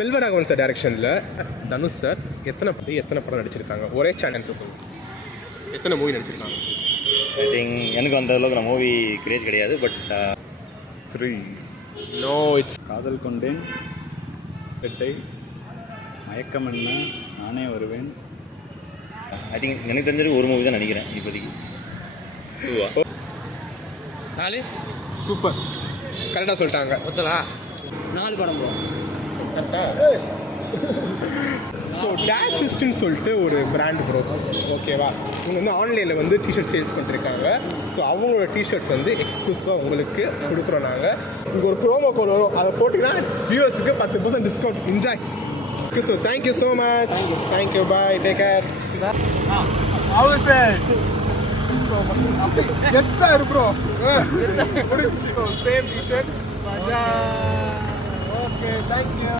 Selvaraghavan sir டைரக்ஷனில் Dhanush sir எத்தனை படம் நடிச்சிருக்காங்க? ஒரே சான்ஸ் சொல்லுங்கள், எத்தனை மூவி நடிச்சிருக்காங்க? ஐ திங்க் எனக்கு அந்த அளவுக்கு நான் மூவி கிரேஜ் கிடையாது. பட் 3. நோ, இட்ஸ் காதல் கொண்டேன், பெட்டை, மயக்கம் என்ன, நானே வருவேன். ஐ திங்க் எனக்கு தெரிஞ்சது ஒரு மூவி தான் நினைக்கிறேன் இப்போதைக்கு. 2 4 சூப்பர், கரெக்டாக சொல்லிட்டாங்க. ஒத்தலா 4 படம் ப்ரோ. கரெக்டாக. ஸோ டேஷிஸ்ட்னு சொல்லிட்டு ஒரு பிராண்ட் ப்ரோ, ஓகேவா? இவங்க வந்து ஆன்லைனில் வந்து டிஷர்ட் சேல்ஸ் பண்ணிருக்காங்க. ஸோ அவங்களோட டிஷர்ட்ஸ் வந்து எக்ஸ்க்ளூசிவாக உங்களுக்கு கொடுக்குறோம் நாங்கள். இங்கே ஒரு ப்ரோமோ கோட் வரும், அதை போட்டிங்கன்னா வியூவர்ஸுக்கு 10% discount. Enjoy. So thank you so much. Thank you, bye, take care. எத்தாரு ப்ரோ முடிஞ்சு சேம் டிஷர்ட். Okay, thank you.